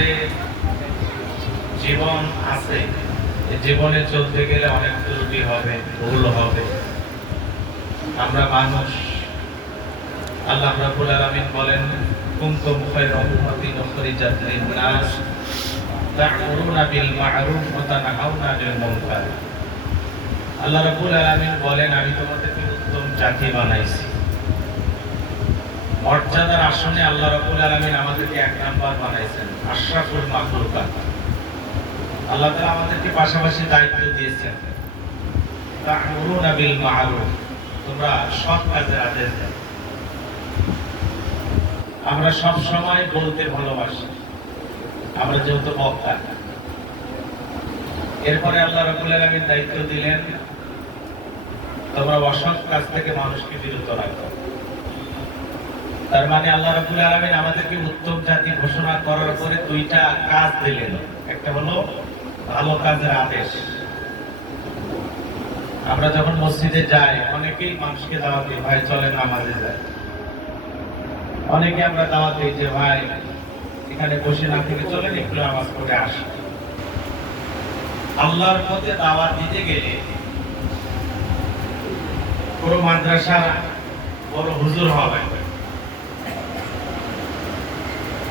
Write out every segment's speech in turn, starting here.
আসলে জীবন আছে, জীবনে চলতে গেলে অনেক ত্রুটি হবে, ভুল হবে। আমরা মানুষ। আল্লাহ রাব্বুল আলামিন বলেন, কুনতুম খায়রা উম্মাতিন উখরিজাত লিন-নাস তা'মুরুনা বিল মা'রুফ ওয়া তানহাউনা আনিল মুনকার। আল্লাহ রাব্বুল আলামিন বলেন, আমি তোমাদেরকে উত্তম জাতি বানাইছি। মর্যাদার আসনে আল্লাহ রাব্বুল আলামিন আমাদেরকে এক নাম্বার বানাইছেন, আশরাফুল মাখলুকাত। আল্লাহ তাআলা আমাদেরকে পাশাপাশি দায়িত্ব দিয়েছেন, তা'মুরুনা বিল মা'রুফ, তোমরা সৎ কাজের আদেশ দাও। আমরা সব সময় বলতে ভালোবাসি, আমরা যেহেতু বক্তা। এরপরে আল্লাহ রাব্বুল আলামিন দায়িত্ব দিলেন, তোমরা অসৎ কাজ থেকে মানুষকে বিরত রাখো। তার মানে আল্লাহ রাব্বুল আলামিন আমাদেরকে উত্তম জাতি ঘোষণা করার পরে দুইটা কাজ দিলেন। একটা হলো ভালো কাজের আদেশ। আমরা যখন মসজিদে যাই, অনেকেই মানুষকে দাওয়াত দিই, ভাই চলেন নামাজে যাই। অনেকে আমরা দাওয়াত দিই যে ভাই এখানে বসে না থেকে চলেন একটু নামাজ পড়ে আসি। আল্লাহর পথে দাওয়াত দিতে গেলে পুরো মাদ্রাসা বড় হুজুর হওয়া লাগবে,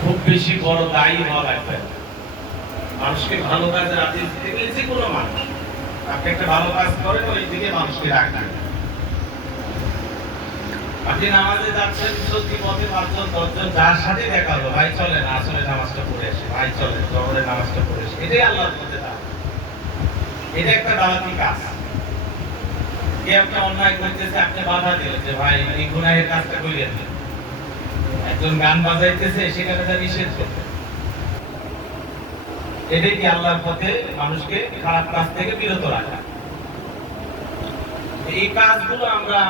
খুব বেশি বড় দায়ী হওয়া লাগবে। মানুষকে ভালো কাজের আদেশ দিতে গেলে যে কোনো মানুষ, আপনি একটা ভালো কাজ করেন, ওই দিকে মানুষকে রাখবেন। আপনি নামাজে যাচ্ছেন, সত্যি পথে ৫ জন ১০ জন যার সাথে দেখা হলো, ভাই চলেন আসলে নামাজটা পড়ে আসি, ভাই চলেন জহরের নামাজটা পড়ে আসি। এটাই আল্লাহর পথে দাওয়াত। এটা একটা দাওয়াতি কাজ। কে একটা অন্যায় করতেছে, আপনি বাধা দিলেন যে ভাই এই গুনাহের কাজটা কইলেন। একজন গান বাজাইতেছে, সেখানে যা নিষেধ করতে। এটাই কি আল্লাহর পথে মানুষকে খারাপ কাজ থেকে বিরত রাখা। এই কাজগুলো আমরা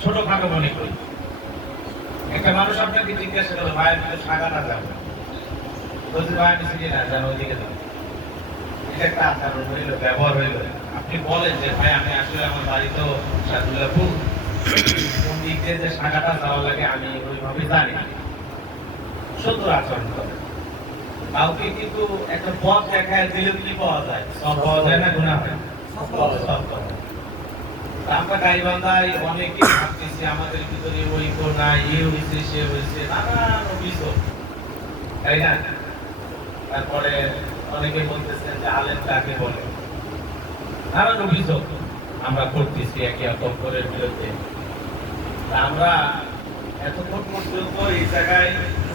ছোটখাটো মনে করি। একটা মানুষ আপনাকে জিজ্ঞাসা করলো, ভাই আমি তো সাগানা যাবো, বলছি ভাই আমি চিনি না, জানো ওইদিকে যাবো। এটা একটা আচরণ হইল, ব্যবহার হইল। আপনি বলেন যে ভাই আমি আসলে আমার বাড়ি তো সাদুল্লাহপুর, কোন দিক দিয়ে যে সাগাটা যাওয়া লাগে আমি ওইভাবে জানি না। সুন্দর আচরণ করে। কাউকে কিন্তু একটা পথ দেখায় দিলে কি পাওয়া যায়? সব পাওয়া যায় না, গুনাহ হয়? সব পাওয়া যায়। আমরা গাইবান্ধায় অনেকে ভাবতেছি আমাদের ভিতরে ওই কোনা এ হয়েছে সে হয়েছে, নানান অভিযোগ, তাই না? তারপরে অনেকে বলতেছেন যে আলেম কাকে বলে, নানান অভিযোগ আমরা করতেছি একে অপরের বিরুদ্ধে। আমরা এতক্ষণ পর্যন্ত এই জায়গায়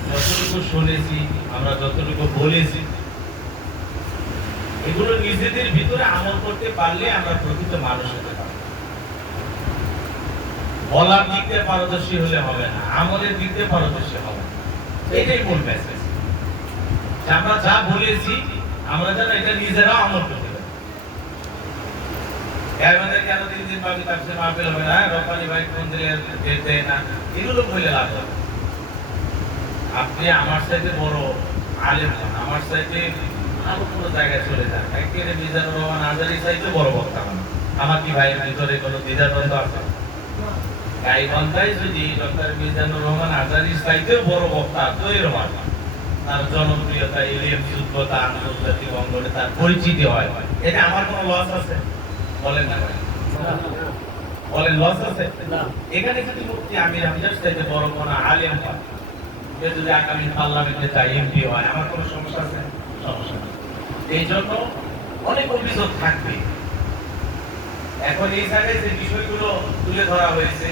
যতটুকু শুনেছি, আমরা যতটুকু বলেছি, এগুলো নিজেদের ভিতরে আমল করতে পারলে আমরা প্রকৃত মানুষ হতে পারব। বলার দিক দিয়ে পারদর্শী হলে হবে না, আমলের দিক দিয়ে পারদর্শী হবে। এটাই মূল মেসেজ। আমরা যা বলেছি আমরা যেন এটা নিজেরা আমল করতে পারি। আমাদের কেন দিন পাবি তাফসীর মাহফিল হবে না, রব্বানি ভাই কোন দিলে দেয় না, এগুলো বলে লাভ হবে। আপনি আমার চাইতে বড় আলেম হন, আমার চাইতে আরো কোনো জায়গায় চলে যান, একেবারে মিজানুর রহমান আজারী চাইতে বড় বক্তা হন। আমার কি ভাইয়ের ভিতরে কোনো দ্বিধাদ্বন্দ্ব আছে? গাইবান্ধায় যদি ডক্টর মিজানুর রহমান আজারী চাইতে বড় বক্তা তৈরি হয়, তার জনপ্রিয়তা, এলিয়াম যোগ্যতা, আন্তর্জাতিক অঙ্গনে তার পরিচিতি হয়, এটা আমার কোনো লস আছে? বলেন না ভাই, বলেন লস আছে? এখানে যদি মুফতি আমির হামজার চাইতে বড় কোনো আলেম হয়, যদি আগামী পার্লামেন্টে চাই এমপি হয়, আমার কোনো সমস্যা আছে? সমস্যা নেই। এই জন্য অনেক অভিযোগ থাকবে। এখন এই জায়গায় যে বিষয়গুলো তুলে ধরা হয়েছে,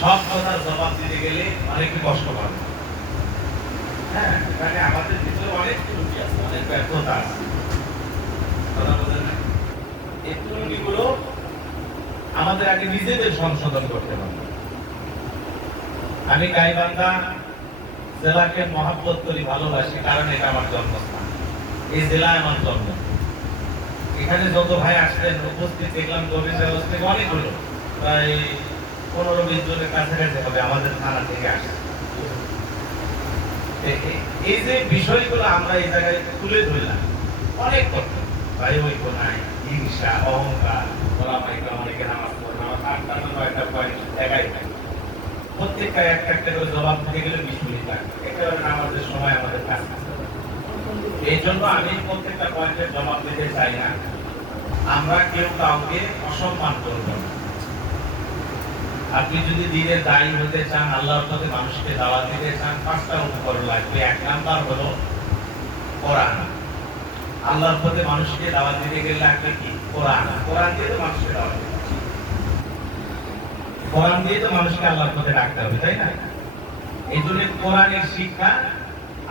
সব কথার জবাব দিতে গেলে অনেকে কষ্ট পাবে। হ্যাঁ, এখানে আমাদের ভিতরে অনেক ত্রুটি আছে, অনেক ব্যর্থতা আছে। কথা বলেন না, এই ত্রুটিগুলো আমাদের আগে নিজেদের সংশোধন করতে হবে। আমি গাইবান্ধা জেলাকে মহব্বত করি, ভালোবাসি, কারণ এটা আমার জন্মস্থান। এই জেলায় আমার জন্ম। এখানে যত ভাই আসলেন উপস্থিত দেখলাম, গোবিন্দগঞ্জ থেকে অনেকগুলো, প্রায় 15-20 জনের কাছাকাছি হবে আমাদের থানা থেকে আসে। এই যে বিষয়গুলো আমরা এই জায়গায় তুলে ধরলাম, অনেক কথা, ভাই ওই কোনায় হিংসা, অহংকার, ওলামাইকে অনেকে নামাজ পড়ে, আমার 8টা 9টা পয়েন্ট একাই থাকে। প্রত্যেকটা একটা একটা করে জবাব দিতে গেলে 20 মিনিট লাগে। একেবারে নামাজের সময় আমাদের কাছে এই জন্য আমি প্রত্যেকটা পয়েন্টের জবাব দিতে চাই না। আমরা কেউ কাউকে অসম্মান করব না। আপনি যদি দিনের দায়ী হতে চান, আল্লাহর পথে মানুষকে দাওয়াত দিতে চান, 5টা উপকরণ লাগবে। 1 নাম্বার হলো কোরআন। আল্লাহর পথে মানুষকে দাওয়াত দিতে গেলে লাগবে কি? কোরআন। কোরআন দিয়ে তো মানুষকে দাওয়াত দিতে হবে। কোরআন দিয়ে তো মানুষকে আল্লাহর পথে ডাকতে হবে, তাই না? এই জন্য কোরআনের শিক্ষা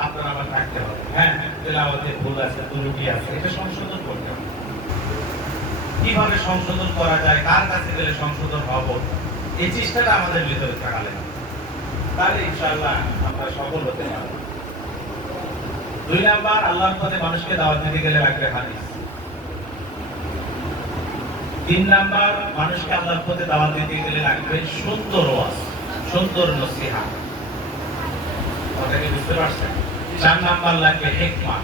আপনার আমার থাকতে হবে। হ্যাঁ, তেলাওয়াতে ভুল আছে, ত্রুটি আছে, এটা সংশোধন করতে হবে। কিভাবে সংশোধন করা যায়, কার কাছে গেলে সংশোধন হবো, এই চেষ্টাটা আমাদের ভিতরে থাকলে তাহলে ইনশাআল্লাহ আমরা সফল হতে পারবো। 2 নাম্বার, আল্লাহর পথে মানুষকে দাওয়াত দিতে গেলে লাগবে হাদিস। 3 নাম্বার, মানুষকে আল্লাহর পথে দাওয়াত দিতে গেলে লাগবে সুন্দর ওয়াজ, সুন্দর নসিহত। কথাটা বুঝতে পারছেন? 4 নাম্বার লাগবে হিকমত।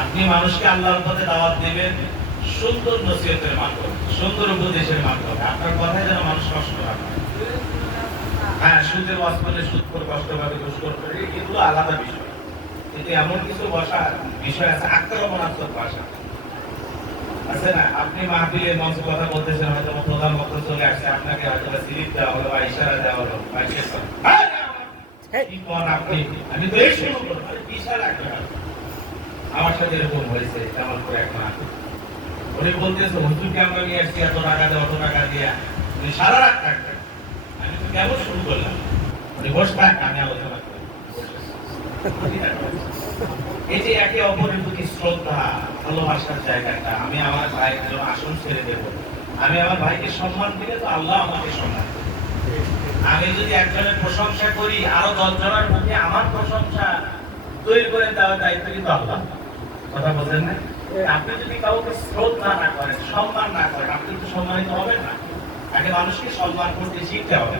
আপনি মানুষকে আল্লাহর পথে দাওয়াত দিবেন সুন্দর নসিহতের মাধ্যমে, সুন্দর উপদেশের মাধ্যমে। আপনার কথায় যেন মানুষ কষ্ট না পায়। হ্যাঁ, সুদের ওয়াজ করলে সুদ করে কষ্ট পাবে, দোষ করবে, এগুলো আলাদা বিষয়। কিন্তু এমন কিছু বিষয় আছে, আক্রমণাত্মক ভাষা আছে না? আপনি মাহফিলে মঞ্চ কথা বলতেছেন, হয়তো প্রধান বক্তা চলে আসছে, আপনাকে হয়তো স্লিপ দেওয়া হলো বা ইশারা দেওয়া হলো, আমি তো এই শুরু করবো, ইশারা আমার সাথে এরকম হয়েছে। তেমন করে এখন উনি বলতেছে, হুজুরকে আমরা নিয়ে আসছি এত টাকা দিয়ে, অত টাকা দিয়া, উনি সারা রাত থাকবেন। আমি তো কেমন শুরু করলাম, উনি বসে থাক, আমি আলোচনা করি। এই যে একে অপরের প্রতি শ্রদ্ধা, ভালোবাসার জায়গাটা, আমি আমার ভাইয়ের জন্য আসন ছেড়ে দেবো। আমি আমার ভাইকে সম্মান দিলে তো আল্লাহ আমাকে সম্মান দেবে। আমি যদি একজনের প্রশংসা করি, আরো 10 জনের মধ্যে আমার প্রশংসা তৈরি করে দেওয়ার দায়িত্ব কিন্তু আল্লাহ। কথা বলছেন না? আপনি যদি কাউকে শ্রদ্ধা না করেন, সম্মান না করেন, আপনি তো সম্মানিত হবেন না। আগে মানুষকে সম্মান করতে শিখতে হবে।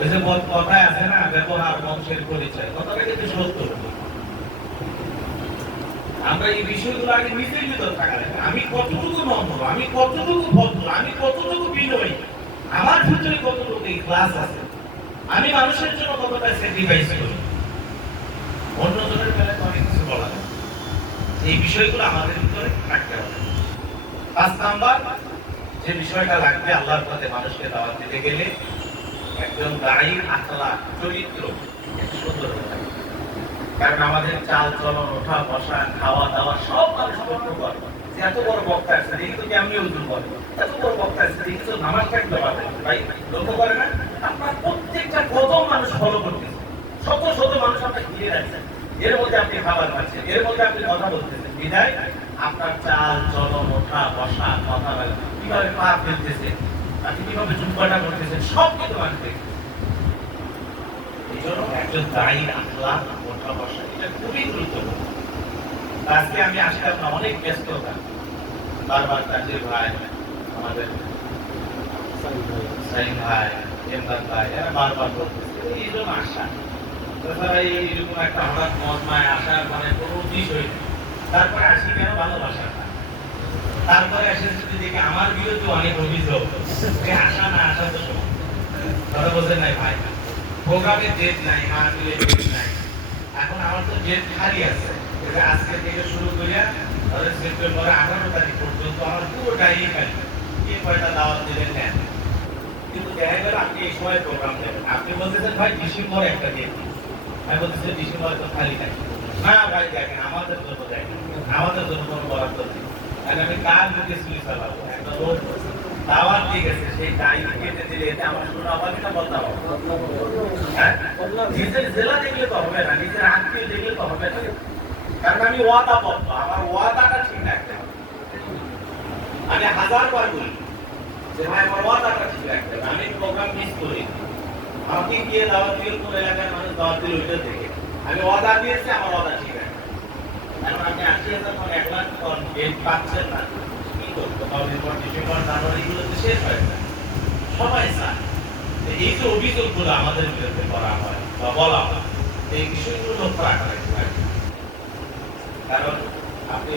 ওই যে কথায় আছে না, ব্যবহার বংশের পরিচয়, কথাটা কিন্তু সত্য। আমরা এই বিষয়গুলো আগে নিজের ভিতর থাকা লাগে। আমি কতটুকু নম্র, আমি কতটুকু ভদ্র, আমি কতটুকু বিনয়ী, আমার ভিতরে কতটুকু ইখলাস আছে, আমি মানুষের জন্য কতটা স্যাক্রিফাইস করি। অন্যজনের বেলায় অনেক কিছু বলা যায়। এই বিষয়গুলো আমাদের ভিতরে থাকতে হবে। 5 নাম্বার যে বিষয়টা লাগবে আল্লাহর পথে মানুষকে দাওয়াত দিতে গেলে, একজন দায়ীর আখলাক, চরিত্র সুন্দর হতে হবে। কারণ আমাদের চাল চলন, ওঠা বসা, খাওয়া দাওয়া সব মানুষ লক্ষ্য করে। এত বড় বক্তা আছে, দেখি তো কেমনি ওজন করে। এত বড় বক্তা আছে, দেখি তো নামাজ থাকতে পারবে ভাই, লক্ষ্য করে না? আপনার প্রত্যেকটা কদম মানুষ ফলো করতেছে, শত শত মানুষ আপনাকে ঘিরে রাখছেন, এর মধ্যে আপনি খাবার খাচ্ছেন, এর মধ্যে আপনি কথা বলতেছেন। বিধায় আপনার চাল চলন, ওঠা বসা, কথা বলা, কিভাবে পা ফেলতেছে, আপনি কিভাবে চুপকাটা করতেছেন, সব কিছু মানুষ দেখছে। এই জন্য একজন দায়ীর আখলাক, ওঠা বসা, এটা খুবই গুরুত্বপূর্ণ। আজকে আমি আসলাম না, অনেক ব্যস্ততা, বারবার তানজির ভাই, আমাদের সাইম ভাই, এমদাদ ভাই, এরা বারবার বলতেছে এই জন্য আসা। তাছাড়া এইরকম একটা হঠাৎ মজমায় আসার মানে কোনো বিষয় নেই। তারপরে আসি কেন? ভালোবাসা। তারপরে এসে যদি দেখি আমার বিরুদ্ধে অনেক অভিযোগ, আসা না আসা তো সময় কথা বলছেন নাই ভাই, প্রোগ্রামের ডেট নাই, মাহফিলের ডেট নাই। এখন আমার তো ডেট খালি আছে। আজকে থেকে শুরু করিয়া সেপ্টেম্বর 18 তারিখ পর্যন্ত আমার পুরো ডায়েরি খালি। কে কয়টা দাওয়াত দিলেন নেন। কিন্তু দেখা গেল আপনি এই সময় প্রোগ্রাম দেবেন, আপনি বলতেছেন ভাই ডিসেম্বর একটা ডেট, আমি বলতেছি ডিসেম্বরে তো খালি থাকে না। ভাই দেখেন, আমাদের জন্য দেখেন, আমাদের জন্য কোনো বরাদ্দ নেই। আমি কার মুখে চুরি চালাবো? একটা লোক দাওয়াত দিয়ে গেছে, সেই ডায়েরি কেটে দিলে এতে আমার শুনে অবাক না বদলাম? নিজের জেলা দেখলে তো হবে না, নিজের আত্মীয় দেখলে তো হবে না। কারণ আমি ওয়াদাবদ্ধ, আমার ওয়াদাটা ঠিক রাখতে হবে। আমি 1000 বার বলি যে ভাই আমার ওয়াদাটা ঠিক রাখতে হবে, আমি প্রোগ্রাম মিস করি। আমাকে গিয়ে দাওয়াত দিল, কোন এলাকার মানুষ দাওয়াত দিল, ওইটা দেখে আমি ওয়াদা দিয়েছি, আমার ওয়াদা ঠিক রাখতে। এখন আপনি 80,000 কোন 1 লাখ কোন ডেট পাচ্ছেন না, কি করবো? ডিসেম্বর জানুয়ারি গুলোতে শেষ হয়ে যায়। সবাই চায় এই যে অভিযোগগুলো আমাদের বিরুদ্ধে করা হয় বা বলা হয়, এই বিষয়গুলো লক্ষ্য রাখা লাগবে। কারণ আপনি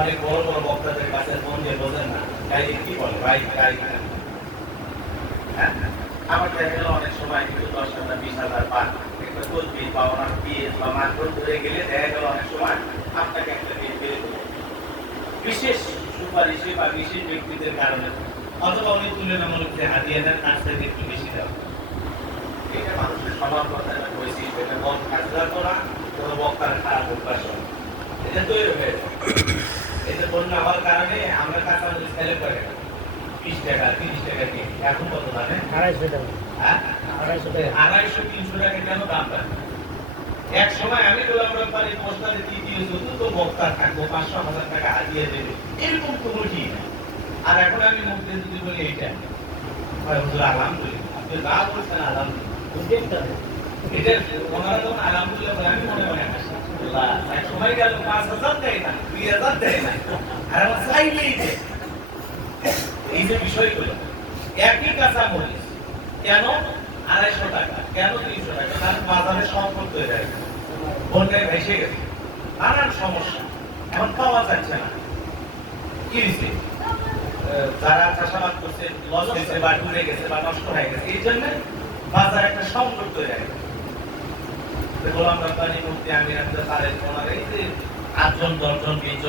অনেক বড় বড় বক্তাদের কাছে ফোন দিয়ে বোঝেন না, গাড়ি কি বলে ভাই, গাড়ি আমার দেখা গেল অনেক সময় কিন্তু 10,000 20,000 পান, একটা তদবির বা ওনার পিএস বা মাধ্যম ধরে গেলে দেখা গেল অনেক সময় আপনাকে একটা দিয়ে ফেলে দেবে বিশেষ সুপারিশে বা বিশেষ ব্যক্তিদের কারণে, অথবা উনি তুলনামূলক যে হাতিয়ে দেন তার থেকে একটু বেশি দেওয়া। এটা মানুষের স্বভাব কথা বলছি, এটা মন খাজলা করা কোনো বক্তার খারাপ অভ্যাস হয়। এটা তৈরি হয়ে যায়। এটা বন্যা হওয়ার কারণে আমরা কাঁচামরিচ খেলে পড়ে 20 টাকা 30 টাকা কেজি, এখন কত দামে? 250 টাকা। হ্যাঁ 250 টাকা। 250-300 টাকা কেন দাম পায়? এক সময় আমি গোলাম রব্বানি পোস্টারে তৃতীয় চতুর্থ বক্তা থাকবো, 500,000 টাকা হাতিয়ে দেবে, এরকম কোনো ঠিক না। আর এখন আমি মুখে যদি বলি এইটা হুজুর আলহামদুলিল্লাহ, আপনি যা বলছেন আলহামদুলিল্লাহ, এটা ওনারা যখন আলহামদুলিল্লাহ বলে আমি মনে মনে হাসি, আল্লাহ এক সময় গেল 5,000 দেয় না, 2,000 দেয় না, আর আমার চাইলেই দেয়। এই যে বিষয়গুলো একই কাঁচা মরিচ কেন 250 টাকা, কেন 300 টাকা, কারণ বাজারে সংকট তৈরি হয়ে গেছে, বন্যায় ভেসে গেছে, নানান সমস্যা, এখন পাওয়া যাচ্ছে না। কি হয়েছে? যারা চাষাবাদ করছে লস হয়েছে বা ডুবে গেছে বা নষ্ট হয়ে গেছে, এই জন্য বাজারে একটা সংকট তৈরি হয়ে গেছে। গোলাম রব্বানি মুফতি আমির হামজা তারেক ওনার এই যে 8 জন 10 জন 20 জন